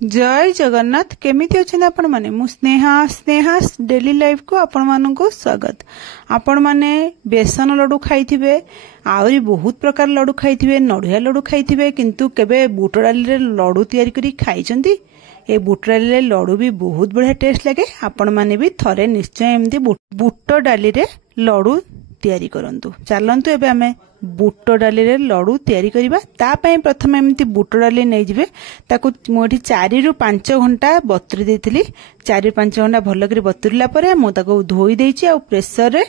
जय जगन्नाथ केमिति अच्छे आपण माने मु स्नेहा डेली लाइफ को आपण मानन को स्वागत। आपण माने बेसन लड्डू खाइथिबे आउरी बहुत प्रकार लड्डू खाइथिबे नड़िया लड्डू खाइथिबे किंतु केबे बुट डाली रे लड्डू तयारी करी खाइचंती। ए बुट डाली रे लड्डू भी बहुत बढ़िया टेस्ट लगे। आपण माने भी थरे निश्चय एमती बुट डाली रे लड्डू तयारी करंतु। चलंतु एबे हमें बुट डाली रे लड्डू तयारी करिबा। ता पई प्रथम एमती बुट डाली नै जिवे ताकू मोठी 4 रु 5 घंटा बतुरी देथिली। 4 रु 5 घंटा भलो करी बतुरला परे मो ताकू धोई देछि आ प्रेशर रे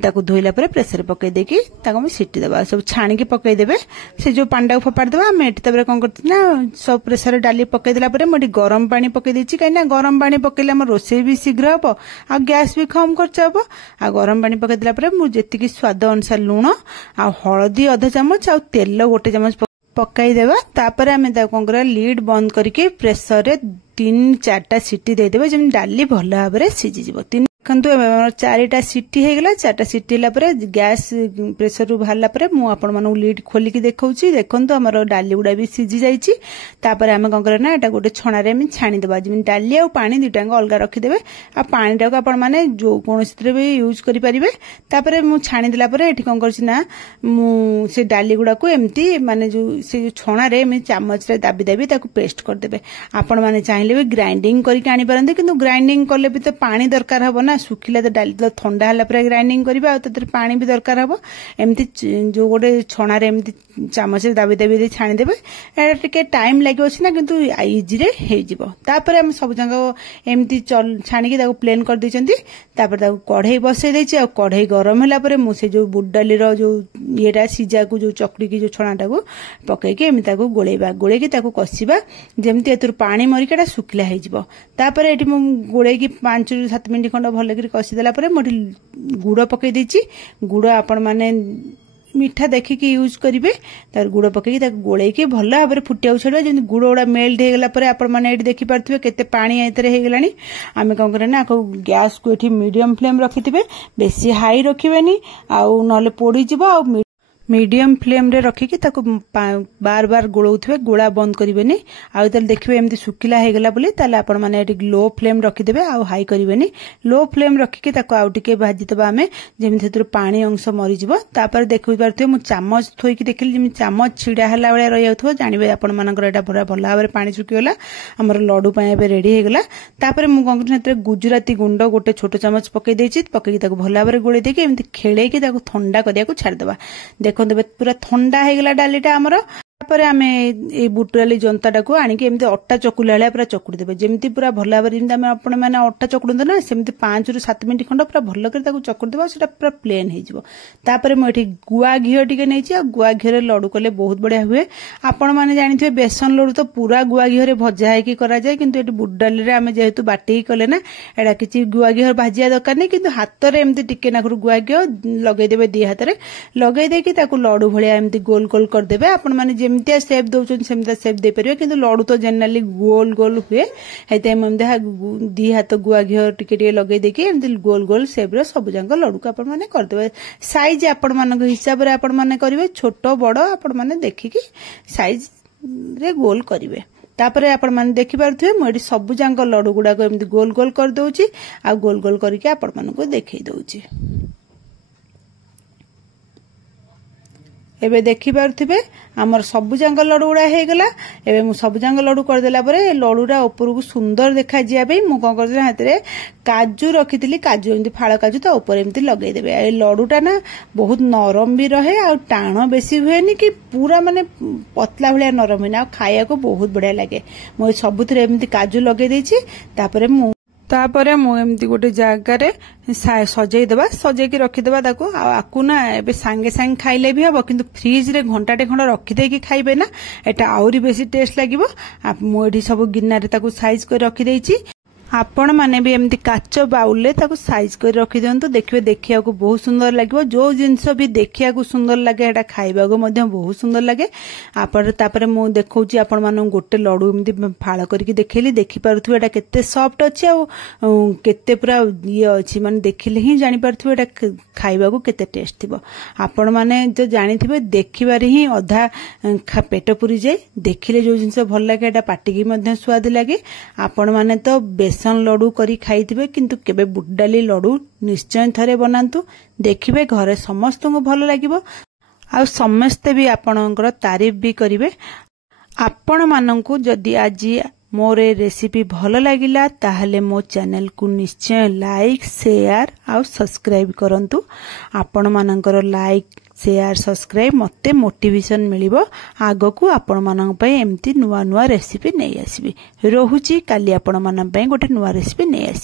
ताकू धोइला परे प्रेशर पकई देकी ताकू हम सिटी देबा। सब छाणी के पकई देबे से जो पांडा को फपाड़ देबा। हम एठी तबरे कोन करति ना सब प्रेशर डाली पकई देला परे मोठी गरम पानी पकई देछि काई ना गरम पानी पकईले हम रोसे भी शीघ्र हबो आ गैस भी कम खर्च हबो। आ गरम पानी पकई देला परे मु जेतिकी स्वाद अनुसार लूण आ हळदी आधा चामच आ तेल 1 चामच पकाई देबा। तापर हमें कौन करा लीड बंद करके प्रेशर रे 3-4टा सीटी दे देबा जेम डाली भलो भाबरे सिझी जिवो। देखंतु 4टा सीटी हे गेला। 4टा सीटी ला परे गैस प्रेशर रु बाहरला परे मु आपण मानु लीड खोली की देखौची। देखंतु हमर डाली गुडा भी सिझी जाईची। तापर हमें कौन करा ना एटा गोटे छणा रे हम छाणी देबा जेम डाली आ पानी दुटांग अलगा रखी देबे। आ पानी टाको आपण माने जो कोनोसित्रे भी यूज करि परिबे। तापर मु छाणी देला परे एठी कौन करछि ना मु से डाली गुडा को एम्ति माने जो से छणा रे हम चामच रे दाबी दाबी ताको पेस्ट कर देबे। आपण माने चाहिले भी ग्राइंडिंग करि के आनी परंते किंतु ग्राइंडिंग करले भी तो पानी दरकार हबो ना। सुखिला तो डाली तो ठंडा हला पर ग्राइंडिंग करबा आ ततिर पानी भी दरकार हबो। एम्ति जो गोटे छणा रे एम्ति चामच रे दाबी दाबी दे छाणी देबे। एटा टिके टाइम लागियो छी ना किंतु इजी रे हे जिवो। तापर हम सब जंग एम्ति छाणी के ताको प्लेन कर दैचंती। तापर ताको कढ़ाई बसै दैछि आ कढ़ाई गरम होला परे मु से जो बुट डाली रो जो येटा सिजा को जो चकड़ी की जो छणाटा को पकई के एम्ति ताको गोळेबा। गोळे के ताको कसिबा जेम्ति एतुर पानी मरिकेटा सुखिला हे जिवो। तापर एठी मु गोळे की 5 रु 7 मिनिट खंड भलो करी कसी देला परे मोठी गुड़ पकई देछि। गुड़ आपण माने मीठा देखिकी यूज करिवे। तार गुड़ पकई ताको गोळे के भलो भाबरे फुटिया छडवा जेंति गुड़ ओडा मेल्ट हे गेला परे आपण माने एठी देखि पारथिबे केते पानी एतरे हे गेलानी। आमे कोन करे ना को गैस को एठी मीडियम फ्लेम रखिथिबे बेसी हाई रखिबेनी आ नले पोडी जिवो। आ मीडियम फ्लेम रे रखिकी ताको बार बार गोळौथिबे गोळा बंद करिवेनी। आ तले देखिबे एम्ति सुकिला हे गेला बोली ताले आपण माने एठी लो फ्लेम रखिदेबे आ हाई करिवेनी। लो फ्लेम रखिकी ताको आउ टिके भाजी तबा हमें जेमि थेतुर पानी अंश मरि जिवो। तापर देखि पारथिबे मु चामच थोइकी देखिली जेमि चामच छिडा हला बेले रहि जाउथबो जानिबे आपण मानकर एटा भरा भला भाबरे पानी सुकी गेला। हमर लड्डू पय एबे रेडी हे गेला। तापर मु कोन करथि गुजराती गुंड गोटे छोटो चामच पकई देछि। पकई ताको भला भाबरे गोळे देके एम्ति खेळे की ताको ठंडा करिया को छाड़ देबा। देखो पूरा ठंडा हे गेला डालीटा हमर। तापर आमे ए बुट डाली जंताटा को आनी के एम्ति अट्टा चकुला हला पूरा चकुड़ी देबे जेम्ति पूरा भला भाबरे जेम्ति हम आपण माने अट्टा चकुडन ना सेम्ति 5 रु 7 मिनिट खंड पूरा भलो कर ताको चकुड़ी देबा। सेटा पूरा प्लेन हे जिवो। तापर म एठी गुआ घियो टिके नैछि आ गुआ घियो रे लड्डू कले बहुत बढ़िया हुए। आपण माने जानिथिबे बेसन लड्डू तो पूरा गुआ घियो रे भजा हे की करा जाय किंतु एठी बुट डाली रे आमे जेहेतु बाटी कले ना एडा किछि गुआ घियो भाजिया दरकार नै किंतु हाथ रे एम्ति टिके नाखरु गुआ घियो लगै देबे। दी हाथ रे लगै देकी ताको लड्डू भलिया एम्ति गोल गोल कर देबे। आपण माने जेम्ति शेप दउछन सेमता शेप दे परिबे किंतु लड्डू तो जनरली गोल गोल हुए। हेते हम दी हाथ गुआ घियो टिके टिके लगै देकी एम्ति गोल गोल शेप रे सब जंग लड्डू को आपण माने कर देबे। साइज आपण माने हिसाब रे आपण माने करिवे छोटो बड़ आपण माने देखिकी साइज रे गोल करिवे। तापर आपण माने देखि पारथुवे म एठी सब जंग लड्डू गुडा को एम्ति गोल गोल कर दउची आ गोल गोल करके आपण माने को देखै दउची। एबे देखि पारथिबे हमर सब जंग लड्डू गुडा हे गेला। एबे मु सब जंग लड्डू कर देला परे लड्डूरा ऊपर को सुंदर देखा जिया बे मु कोन करथि हातरे काजू रखिथिली। काजू एम्ति फाळ काजू तो ऊपर एम्ति लगै देबे। ए लड्डूटा ना बहुत नरम भी रहे आ टाण बेसी हुएनी कि पूरा माने पतला भलिया नरम होइना आ खाया को बहुत बढ़िया लागे। मु सबुथरे एम्ति काजू लगै दैछि। तापरे मु एम्ति गोटे जगह रे सजै देबा सजै की रखि देबा ताको आकु ना एबे सांगे सांगे खाइले भी हबो किंतु फ्रिज रे घंटाटे खंड रखि देकी खाइबे ना एटा आउरी बेसी टेस्ट लागिवो। मु एठी सब गिन्ना रे ताको साइज कर रखि दैछि। आपण माने भी एमती काच बाउल ताको साइज कर रखी दिंतु देखिए देखिया को बहुत सुंदर लगे जो जिनस भी देखिया को सुंदर लगे एटा खाइबा को मध्य बहुत सुंदर लगे आपण तापर मु देखौची आपण मानन गोटे लड्डू एमती फाळ करके देखैली देखि पारुथु एटा केते सॉफ्ट अछि आ केते पूरा ये अछि माने देखिले ही जानि पारुथु एटा खाइबा को केते टेस्ट थिबो आपण माने जो जानिथिबे देखिबारे ही अधा पेट पुरी जाय देखिले जो जिनस भल लागे एटा पाटी की मध्य स्वाद लागे आपण माने तो बेसन लड्डू करी खाइथिबे किंतु केबे बुट डाली लड्डू निश्चय थरे बनांतु देखिबे घरे समस्त को भल लागिबो आ समस्ते भी आपणकर तारीफ भी करिवे। आपण माननकु जदि आज मोर रेसिपी भल लागिला ताहले मो चैनल को निश्चय लाइक शेयर आ सब्सक्राइब करंतु आपण माननकर लाइक शेयर सब्सक्राइब मते मोटिवेशन मिलिबो आगो को आपण मानन पय एम्ति नुवा नुवा रेसिपी नै आसीबी रहुची काली आपण मानन पय गोटे नुवा रेसिपी नै आसी।